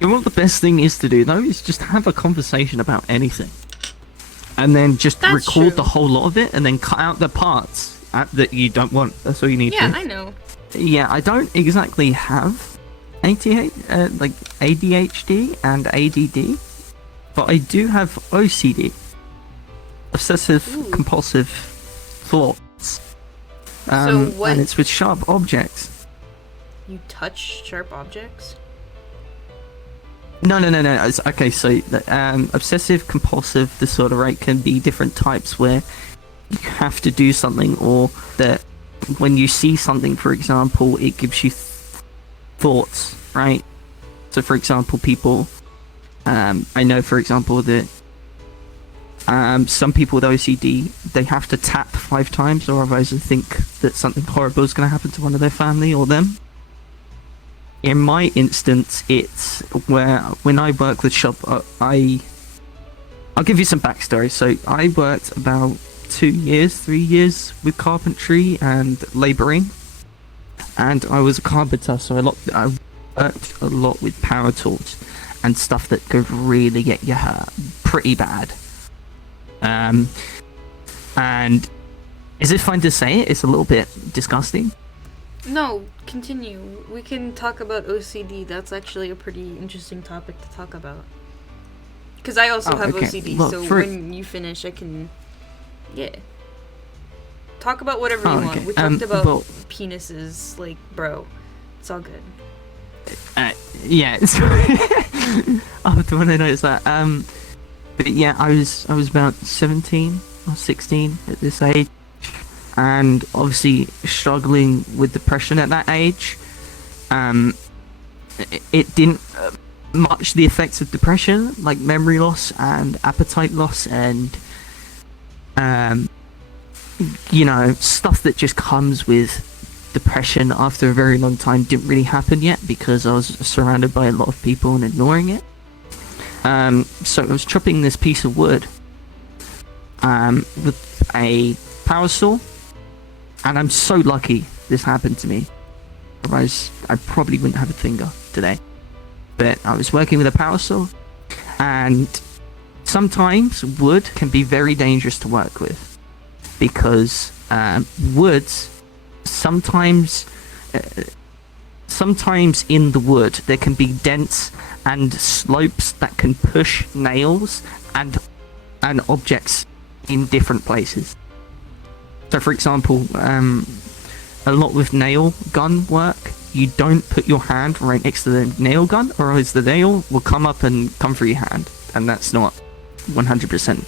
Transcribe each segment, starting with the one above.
You know what the best thing is to do though is just have a conversation about anything, and then just That's record the true. whole lot of it, and then cut out the parts that you don't want. That's all you need to Yeah, do. I know. Yeah, I don't exactly have like ADHD and ADD, but I do have OCD, obsessive Ooh. compulsive thoughts, So what? and it's with sharp objects. You touch sharp objects? No. Okay, so obsessive compulsive disorder, right, can be different types where you have to do something, or that when you see something, for example, it gives you thoughts, right? So, for example, people, I know, for example, that some people with OCD, they have to tap 5 times, or otherwise they think that something horrible is going to happen to one of their family or them. In my instance, it's where when I work with shop, I'll give you some backstory. So I worked about 3 years with carpentry and labouring, and I was a carpenter, so I worked a lot with power tools and stuff that could really get you hurt pretty bad. And is it fine to say it? It's a little bit disgusting. No, continue. We can talk about OCD. That's actually a pretty interesting topic to talk about. Because I also have okay. OCD, Well, so for- when you finish, I can. Yeah. Talk about whatever you Oh, want. okay. We talked about well- penises, like, bro. It's all good. Yeah. Oh, the one I noticed that. But yeah, I was about 17 or 16 at this age, and obviously struggling with depression at that age. It didn't much the effects of depression, like memory loss and appetite loss, and stuff that just comes with depression after a very long time didn't really happen yet because I was surrounded by a lot of people and ignoring it. So I was chopping this piece of wood with a power saw, and I'm so lucky this happened to me. Otherwise, I probably wouldn't have a finger today. But I was working with a power saw, and sometimes wood can be very dangerous to work with because woods sometimes in the wood there can be dents and slopes that can push nails and objects in different places. So for example, a lot with nail gun work, you don't put your hand right next to the nail gun, or else the nail will come up and come through your hand, and that's not 100%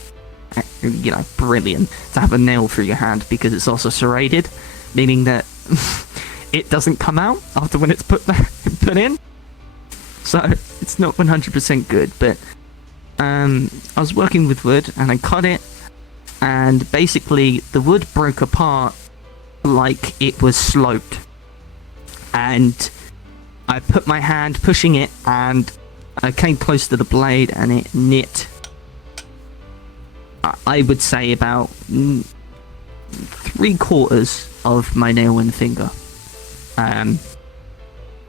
brilliant to have a nail through your hand, because it's also serrated, meaning that it doesn't come out after when it's put in. So it's not 100% good. But I was working with wood and I cut it, and basically the wood broke apart like it was sloped, and I put my hand pushing it, and I came close to the blade, and it nipped, I would say, about 3/4 of my nail and finger.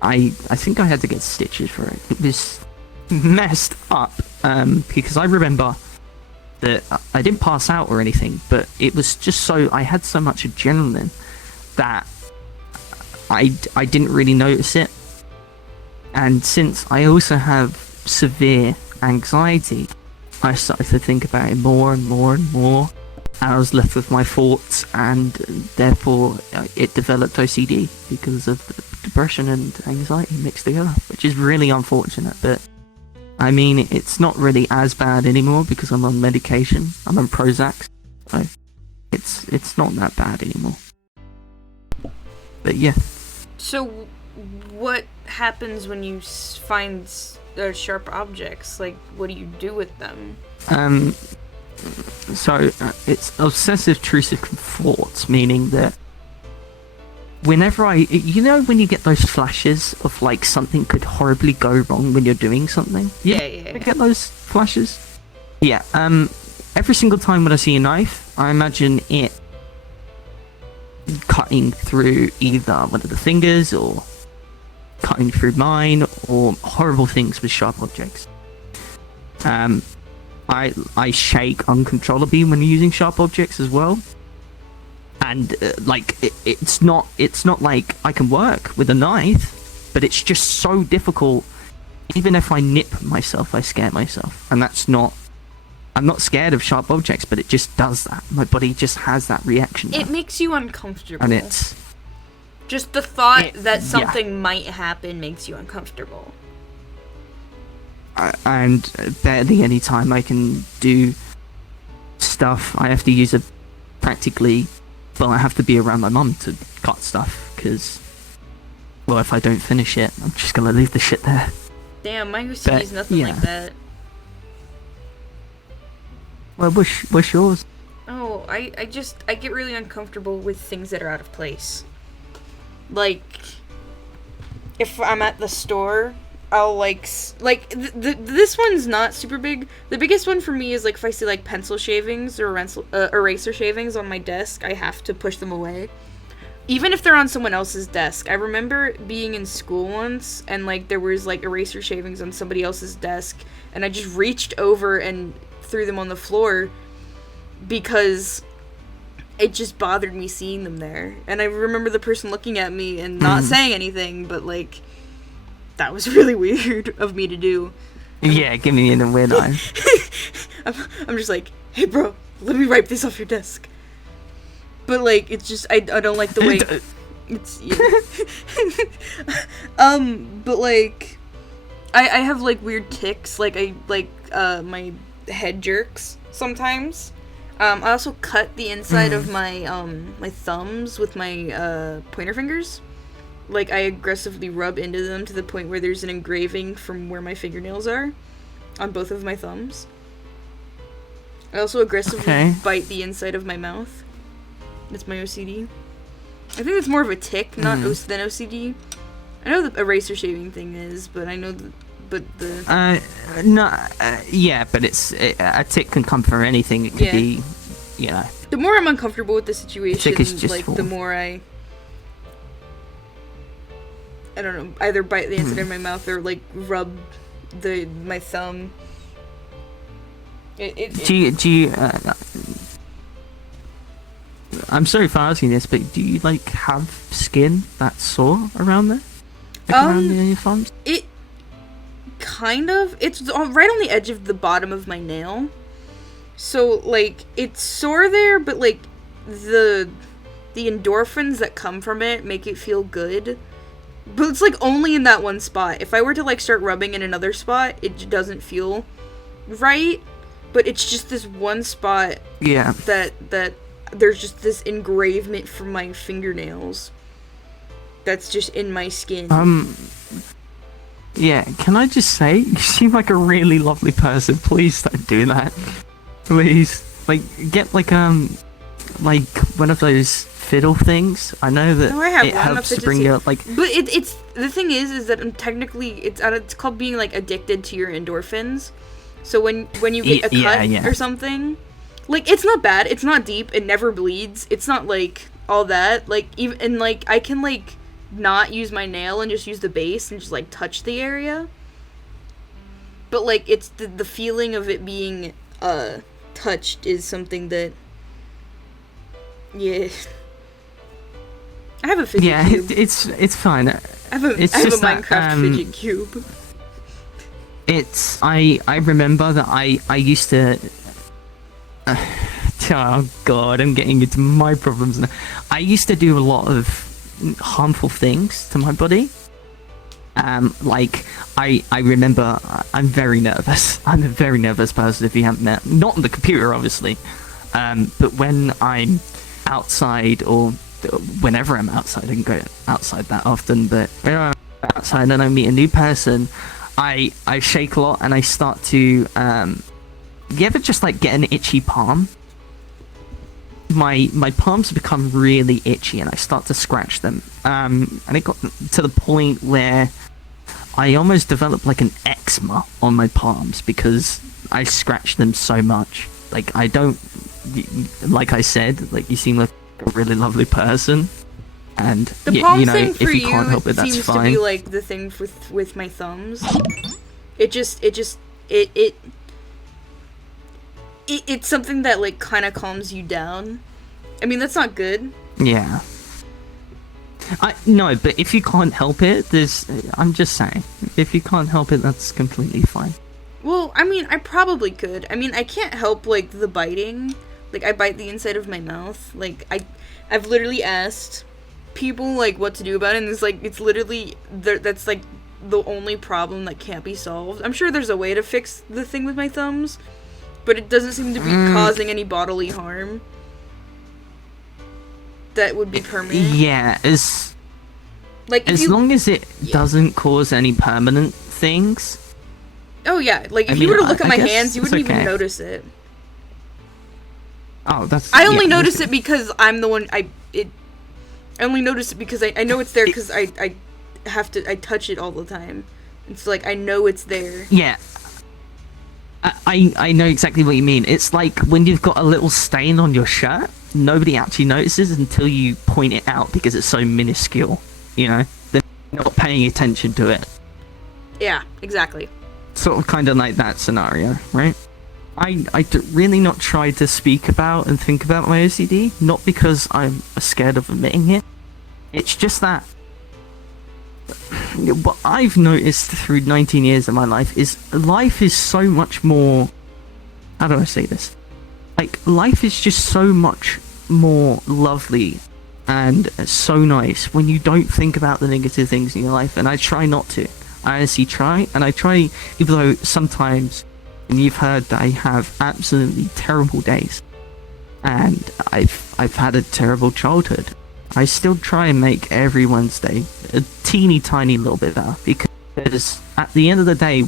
I think I had to get stitches for it. It was messed up, because I remember that I didn't pass out or anything, but it was just I had so much adrenaline that I didn't really notice it. And since I also have severe anxiety, I started to think about it more and more and more, and I was left with my thoughts, and therefore it developed OCD because of the depression and anxiety mixed together, which is really unfortunate. But I mean, it's not really as bad anymore because I'm on medication. I'm on Prozac, so it's not that bad anymore. But yeah. So, what happens when you find sharp objects? Like, what do you do with them? So it's obsessive intrusive thoughts, meaning that whenever when you get those flashes of like something could horribly go wrong when you're doing something. Yeah. You get those flashes? Yeah. Every single time when I see a knife, I imagine it cutting through either one of the fingers or cutting through mine, or horrible things with sharp objects. I shake uncontrollably when using sharp objects as well, and it's not like I can work with a knife, but it's just so difficult. Even if I nip myself, I scare myself, and I'm not scared of sharp objects, but it just does that. My body just has that reaction now. It makes you uncomfortable. And it's just the thought that something might happen makes you uncomfortable. And barely any time I can do stuff. I have to use I have to be around my mum to cut stuff, because, well, if I don't finish it, I'm just gonna leave the shit there. Damn, my OCD is nothing like that. Well, what's yours? Oh, I get really uncomfortable with things that are out of place. Like, if I'm at the store, I'll this one's not super big. The biggest one for me is like if I see like pencil shavings or eraser shavings on my desk, I have to push them away. Even if they're on someone else's desk. I remember being in school once and like there was like eraser shavings on somebody else's desk, and I just reached over and threw them on the floor because it just bothered me seeing them there. And I remember the person looking at me and not saying anything, but like, that was really weird of me to do. Yeah, give me a weird eye. I'm just like, hey bro, let me wipe this off your desk. But like, it's just, I don't like the way it's, but like, I have like weird tics, like my head jerks sometimes. I also cut the inside of my my thumbs with my pointer fingers. Like, I aggressively rub into them to the point where there's an engraving from where my fingernails are on both of my thumbs. I also aggressively bite the inside of my mouth. That's my OCD. I think it's more of a tic, not than OCD. I know the eraser shaving thing is, but I know yeah, but a tic can come from anything. It could be, you know. The more I'm uncomfortable with the situation, like, the more I don't know, either bite the inside of my mouth or, like, rub my thumb. Do you, I'm sorry for asking this, but do you, like, have skin that's sore around there? Like, around your thumbs? It kind of. It's right on the edge of the bottom of my nail. So, like, it's sore there, but, like, the endorphins that come from it make it feel good. But it's, like, only in that one spot. If I were to, like, start rubbing in another spot, it doesn't feel right. But it's just this one spot that there's just this engravement from my fingernails that's just in my skin. Yeah, can I just say, you seem like a really lovely person. Please don't do that. Please. Like, get, like one of those fiddle things. I know that it helps to bring out, like... But it's... The thing is that I'm technically... It's called being, like, addicted to your endorphins. So when you get a cut or something... Like, it's not bad. It's not deep. It never bleeds. It's not, like, all that. Like, even... And, like, I can, like, not use my nail and just use the base and just, like, touch the area. But, like, it's the feeling of it being, touched is something that... Yeah... I have a fidget cube. Yeah, it's fine. I have a Minecraft fidget cube. I remember that I used to... oh god, I'm getting into my problems now. I used to do a lot of harmful things to my body. Like, I remember, I'm very nervous. I'm a very nervous person, if you haven't met. Not on the computer, obviously. But when I'm outside, or whenever I'm outside, I can go outside that often, but when I'm outside and I meet a new person, I shake a lot and I start to, you ever just, like, get an itchy palm? My palms become really itchy and I start to scratch them. And it got to the point where I almost developed, like, an eczema on my palms because I scratched them so much. Like, I don't, like I said, like, you seem like a really lovely person. And The palm you know, thing if for you can't help it, that's seems fine. to be like the thing with my thumbs. It's something that like kind of calms you down. I mean, that's not good. Yeah. No, but if you can't help it, I'm just saying, if you can't help it, that's completely fine. Well, I mean, I probably could. I mean, I can't help like the biting. Like I bite the inside of my mouth. Like I've literally asked people like what to do about it, and it's literally that's like the only problem that can't be solved. I'm sure there's a way to fix the thing with my thumbs, but it doesn't seem to be causing any bodily harm that would be permanent. Yeah, as long as it doesn't cause any permanent things. Oh yeah, like if you were to look at my hands, you wouldn't even notice it. Oh, I only notice it because I'm the one. I only notice it because I know it's there because I touch it all the time. It's like I know it's there. Yeah. I know exactly what you mean. It's like when you've got a little stain on your shirt, nobody actually notices until you point it out because it's so minuscule, you know? They're not paying attention to it. Yeah, exactly. Sort of kind of like that scenario, right? I really not try to speak about and think about my OCD, not because I'm scared of admitting it. It's just that what I've noticed through 19 years of my life is so much more, how do I say this? Like, life is just so much more lovely and so nice when you don't think about the negative things in your life, and I try not to. I honestly try, and I try, even though sometimes, and you've heard that I have absolutely terrible days, and I've had a terrible childhood, I still try and make every Wednesday a teeny tiny little bit better, because at the end of the day,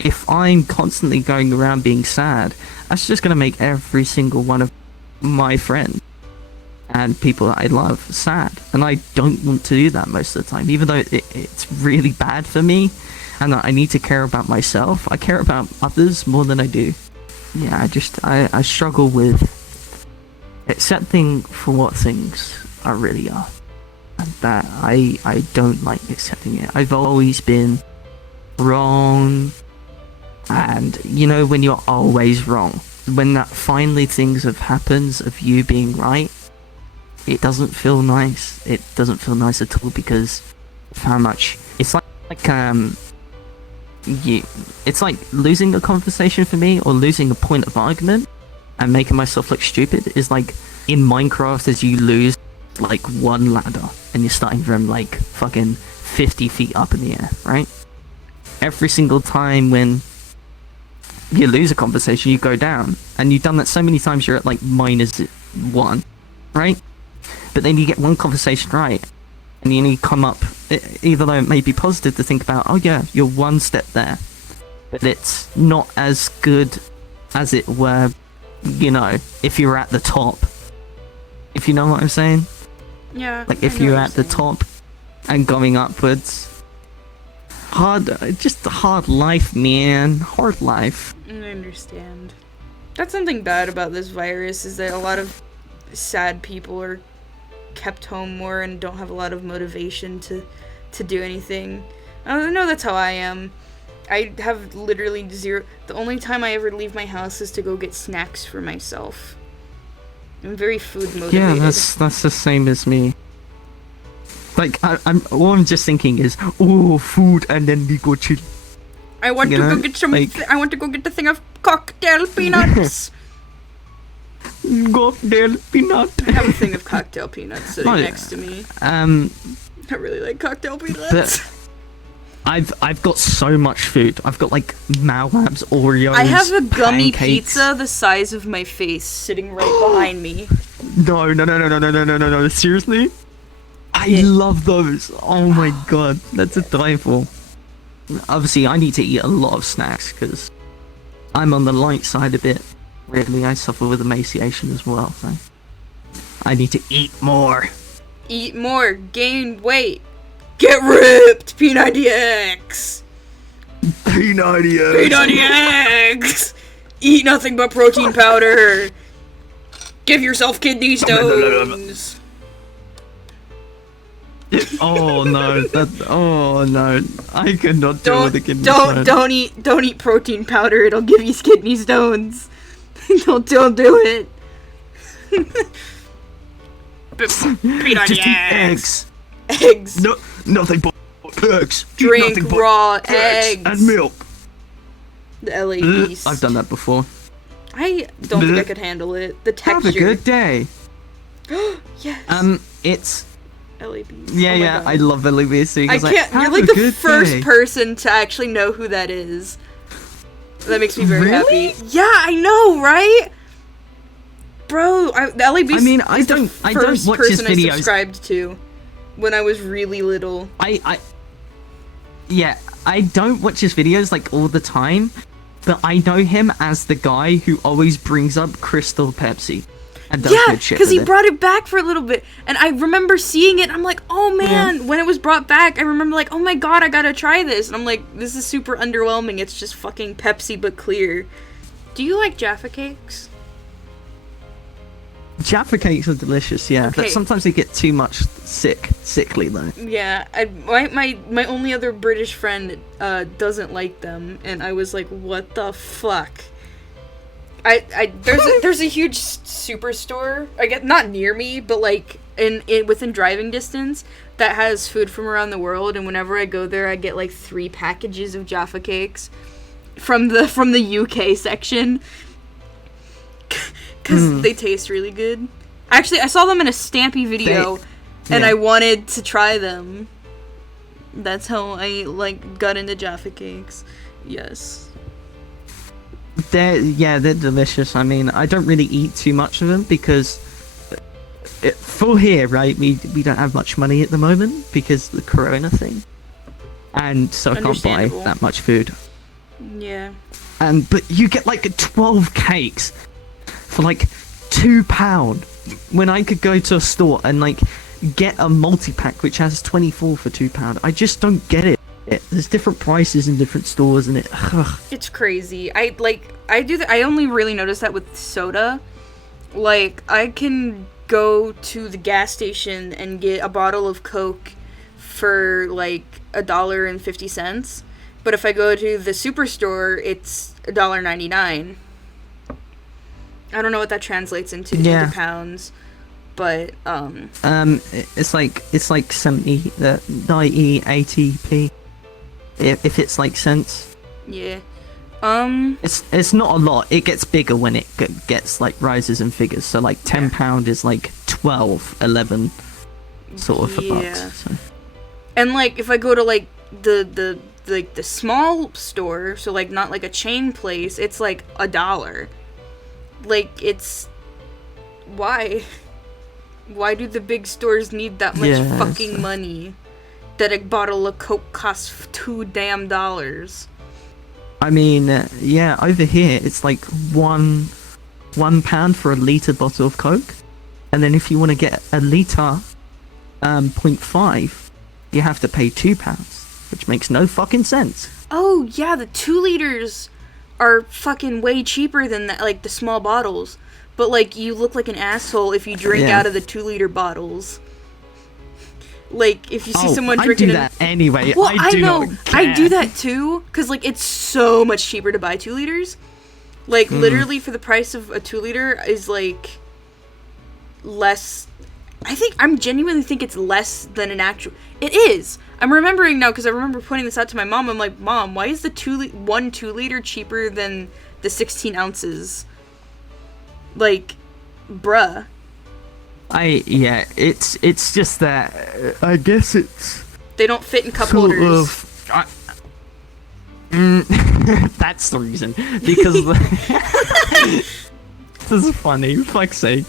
if I'm constantly going around being sad, that's just going to make every single one of my friends and people that I love sad, and I don't want to do that most of the time, even though it's really bad for me, and I need to care about myself. I care about others more than I do. Yeah, I struggle with accepting for what things I really are, and that I don't like accepting it. I've always been wrong, and you know when you're always wrong, when that finally things have happened of you being right, it doesn't feel nice. It doesn't feel nice at all, because of how much it's like it's like losing a conversation for me, or losing a point of argument and making myself look stupid, is like in Minecraft as you lose like one ladder and you're starting from like fucking 50 feet up in the air, right? Every single time when you lose a conversation, you go down, and you've done that so many times you're at like -1, right? But then you get one conversation right, and you need to come up, even though it may be positive to think about, oh yeah, you're one step there, but it's not as good as it were, you know, if you were at the top. If you know what I'm saying? Yeah. Like if you're at the top and going upwards. Just a hard life, man. Hard life. I understand. That's something bad about this virus, is that a lot of sad people are kept home more and don't have a lot of motivation to do anything. I know that's how I am. I have literally zero. The only time I ever leave my house is to go get snacks for myself. I'm very food motivated. Yeah, that's the same as me. Like all I'm just thinking is, oh, food, and then we go chill. I want to go get some. I want to go get the thing of cocktail peanuts. Cocktail peanut. I have a thing of cocktail peanuts sitting next to me. I really like cocktail peanuts. But I've got so much food. I've got like Malabs, Oreos. I have a gummy pancakes. pizza the size of my face sitting right behind me. No. Seriously? I love those. Oh my god, that's delightful. Obviously, I need to eat a lot of snacks because I'm on the light side a bit. Really, I suffer with emaciation as well, so I need to eat more. Eat more, gain weight, get ripped, P90X! P90X! Eat nothing but protein powder! Give yourself kidney stones! Oh no, oh no, I could not deal with a kidney stone. Don't eat protein powder. It'll give you kidney stones. don't do it. Beat on Just your eat ass. eggs. Eggs. No, nothing but eggs. Eat Drink nothing but raw eggs. and milk. The LA beast. I've done that before. I don't think I could handle it. The texture. Have a good day. Yes. It's LA beast. yeah, Oh my yeah. God. I love LA beast. I can't. You're like the first person to actually know who that is. That makes me very Really? happy. Yeah, I know, right? Bro, the LA beast. I mean, is the I don't first watch his person videos. I subscribed to when I was really little. Yeah, I don't watch his videos like all the time, but I know him as the guy who always brings up Crystal Pepsi and does Yeah, good shit because he with it. brought it back for a little bit, and I remember seeing it. And I'm like, oh man! When it was brought back, I remember like, oh my god, I gotta try this. And I'm like, this is super underwhelming. It's just fucking Pepsi but clear. Do you like Jaffa cakes? Jaffa cakes are delicious, yeah, Okay. but sometimes they get too much sickly though. Yeah, my only other British friend doesn't like them, and I was like, what the fuck? There's a huge superstore, I guess not near me, but like in within driving distance that has food from around the world, and whenever I go there, I get like 3 packages of Jaffa cakes from the UK section. Because they taste really good. Actually, I saw them in a Stampy video, and I wanted to try them. That's how I, like, got into Jaffa cakes. Yes. They're delicious. I mean, I don't really eat too much of them because for here, right, we don't have much money at the moment because of the corona thing. And so I can't buy Understandable. that much food. Yeah. But you get like 12 cakes for like £2 when I could go to a store and like get a multi-pack which has 24 for £2. I just don't get it. There's different prices in different stores and It's crazy. I do that. I only really notice that with soda. Like, I can go to the gas station and get a bottle of Coke for like $1.50, but if I go to the superstore, it's $1.99. I don't know what that translates into pounds, but it's like 70, 90, 80p if it's like cents. Yeah. It's not a lot. It gets bigger when it gets like rises in figures. So like £10 is like 12, 11 sort of for bucks. So. And like if I go to like the small store, so like not like a chain place, it's like $1. Like it's why do the big stores need that much fucking money that a bottle of Coke costs $2 damn. I mean, over here it's like £1 for a litre bottle of Coke, and then if you want to get a litre 0.5, you have to pay £2, which makes no fucking sense. Oh yeah, the 2 liters are fucking way cheaper than that, like the small bottles. But like you look like an asshole if you drink out of the 2-liter bottles. Like if you see someone drinking, I do that anyway. Well, I do know not care. I do that too, cause like it's so much cheaper to buy 2 liters. Like literally for the price of a 2-liter is like less. I'm genuinely think it's less than an actual. It is. I'm remembering now because I remember pointing this out to my mom. I'm like, Mom, why is the 2-liter cheaper than the 16 ounces? Like, bruh. It's just that I guess it's they don't fit in cup sort holders. That's the reason because this is funny. Fuck's sake.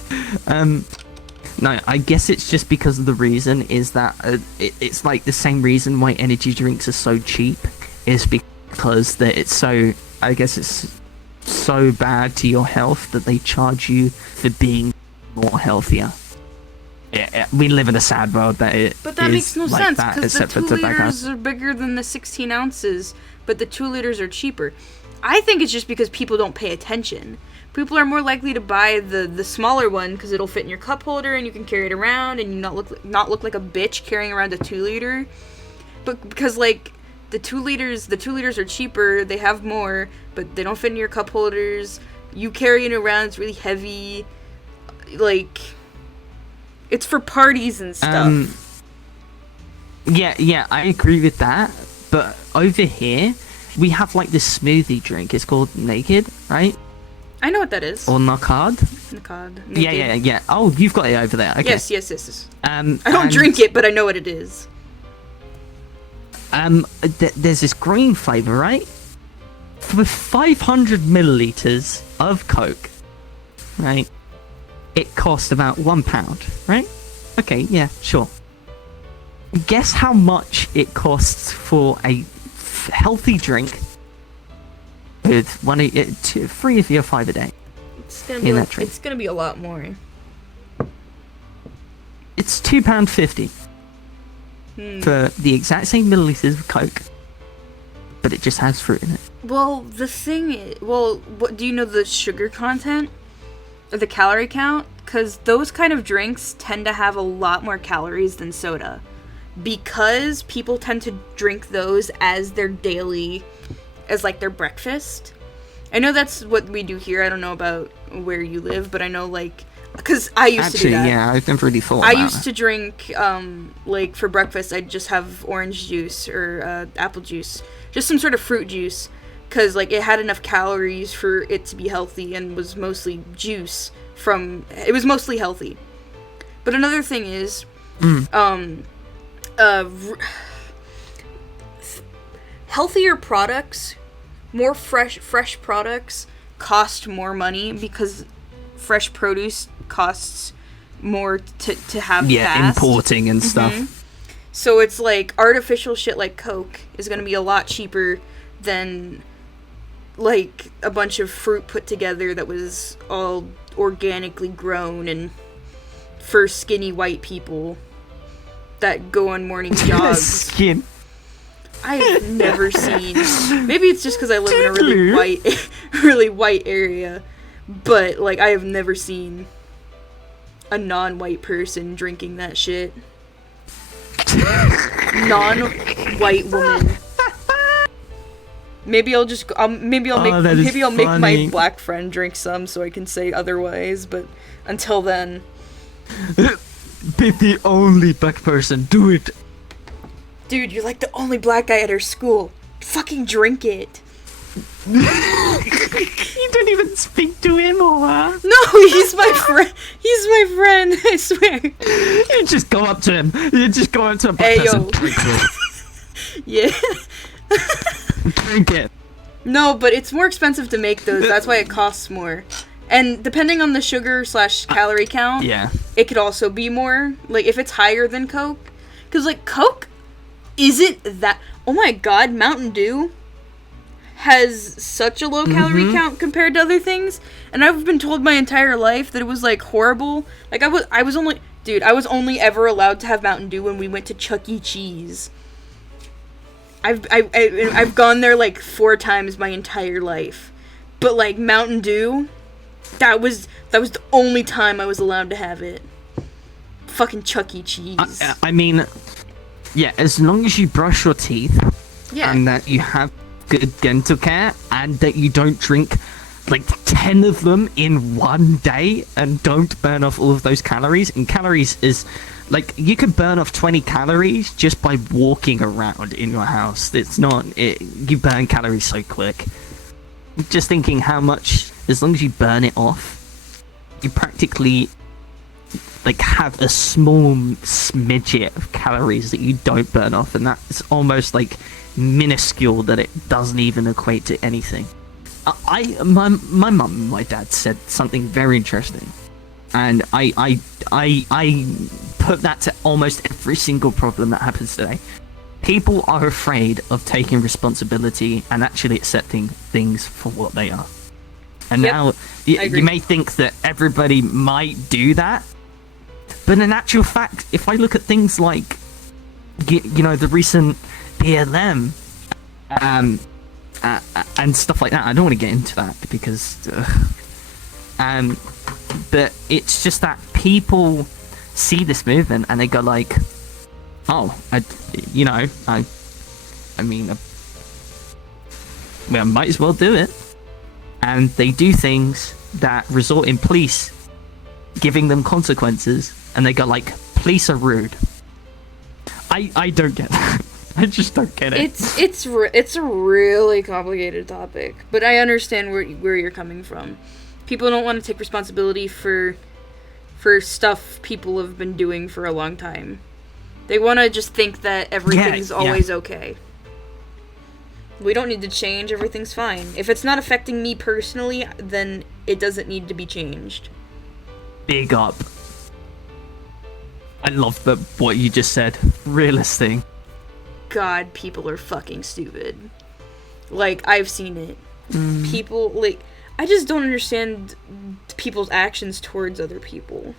No, I guess it's just because of the reason is that it's like the same reason why energy drinks are so cheap is because that it's so, I guess it's so bad to your health that they charge you for being more healthier. Yeah, we live in a sad world that it But that is makes no like sense that, because the except for 2 tobacco. liters are bigger than the 16 ounces, but the 2 liters are cheaper. I think it's just because people don't pay attention. People are more likely to buy the smaller one because it'll fit in your cup holder and you can carry it around and you not look like a bitch carrying around a 2-liter. But because like the 2 liters are cheaper, they have more, but they don't fit in your cup holders. You carry it around, it's really heavy. Like, it's for parties and stuff. Yeah, I agree with that. But over here, we have like this smoothie drink. It's called Naked, right? I know what that is. Or Nakad. Naked. Yeah. Oh, you've got it over there. Okay. Yes. I don't and, drink it, but I know what it is. There's this green flavor, right? For 500 milliliters of Coke, right? It cost about £1, right? Okay, yeah, sure. Guess how much it costs for a healthy drink with 3 of your 5 a day? It's gonna be a lot more. It's £2.50 for the exact same milliliters of Coke, but it just has fruit in it. Well, the thing is, what do you know the sugar content or the calorie count? Because those kind of drinks tend to have a lot more calories than soda, because people tend to drink those as their daily, as like their breakfast. I know that's what we do here. I don't know about where you live, but I know like, because I used to do that. Yeah, I've never really thought about it. I used to drink, like for breakfast, I'd just have orange juice or apple juice, just some sort of fruit juice, because like it had enough calories for it to be healthy and was mostly juice it was mostly healthy. But another thing is, healthier products, more fresh products cost more money because fresh produce costs more to have fast. Importing and stuff. So it's like artificial shit like Coke is going to be a lot cheaper than like a bunch of fruit put together that was all organically grown and for skinny white people that go on morning jogs. I've never seen. Maybe it's just because I live in a really white area, but like I have never seen a non-white person drinking that shit. Non-white woman. Maybe I'll make my black friend drink some so I can say otherwise. But until then, be the only black person. Do it. Dude, you're like the only black guy at our school. Fucking drink it. You don't even speak to him, or No, he's my friend. He's my friend. I swear. You just go up to him. You just go up to a black hey, person. Yo. Drink it. Yeah. Drink it. No, but it's more expensive to make those. That's why it costs more. And depending on the sugar/calorie count, it could also be more. Like if it's higher than Coke, because like Coke isn't that. Oh my God, Mountain Dew has such a low calorie count compared to other things, and I've been told my entire life that it was like horrible. Like I was only ever allowed to have Mountain Dew when we went to Chuck E. Cheese. I've gone there like 4 times my entire life, but like Mountain Dew, that was the only time I was allowed to have it. Fucking Chuck E. Cheese. I mean, yeah, as long as you brush your teeth, and that you have good dental care, and that you don't drink like 10 of them in one day and don't burn off all of those calories. And calories is like, you can burn off 20 calories just by walking around in your house. You burn calories so quick. Just thinking how much, as long as you burn it off, you practically like have a small smidget of calories that you don't burn off, and that's almost like minuscule that it doesn't even equate to anything. My mum and my dad said something very interesting, and I put that to almost every single problem that happens today. People are afraid of taking responsibility and actually accepting things for what they are. And now you may think that everybody might do that, but in actual fact, if I look at things like the recent BLM and stuff like that, I don't want to get into that because But it's just that people see this movement and they go like, oh, I mean, I might as well do it. And they do things that result in police giving them consequences, and they go like, police are rude. I don't get that. I just don't get it. It's a really complicated topic, but I understand where you're coming from. People don't want to take responsibility for stuff people have been doing for a long time. They want to just think that everything's always okay. We don't need to change, everything's fine. If it's not affecting me personally, then it doesn't need to be changed. Big up. I love what you just said. Realest thing. God, people are fucking stupid. Like, I've seen it. People, like, I just don't understand people's actions towards other people.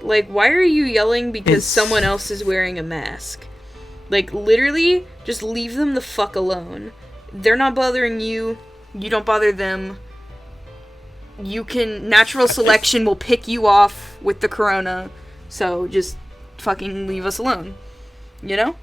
Like, why are you yelling because someone else is wearing a mask? Like, literally, just leave them the fuck alone. They're not bothering you. You don't bother them. Natural selection will pick you off with the corona. So, just fucking leave us alone. You know?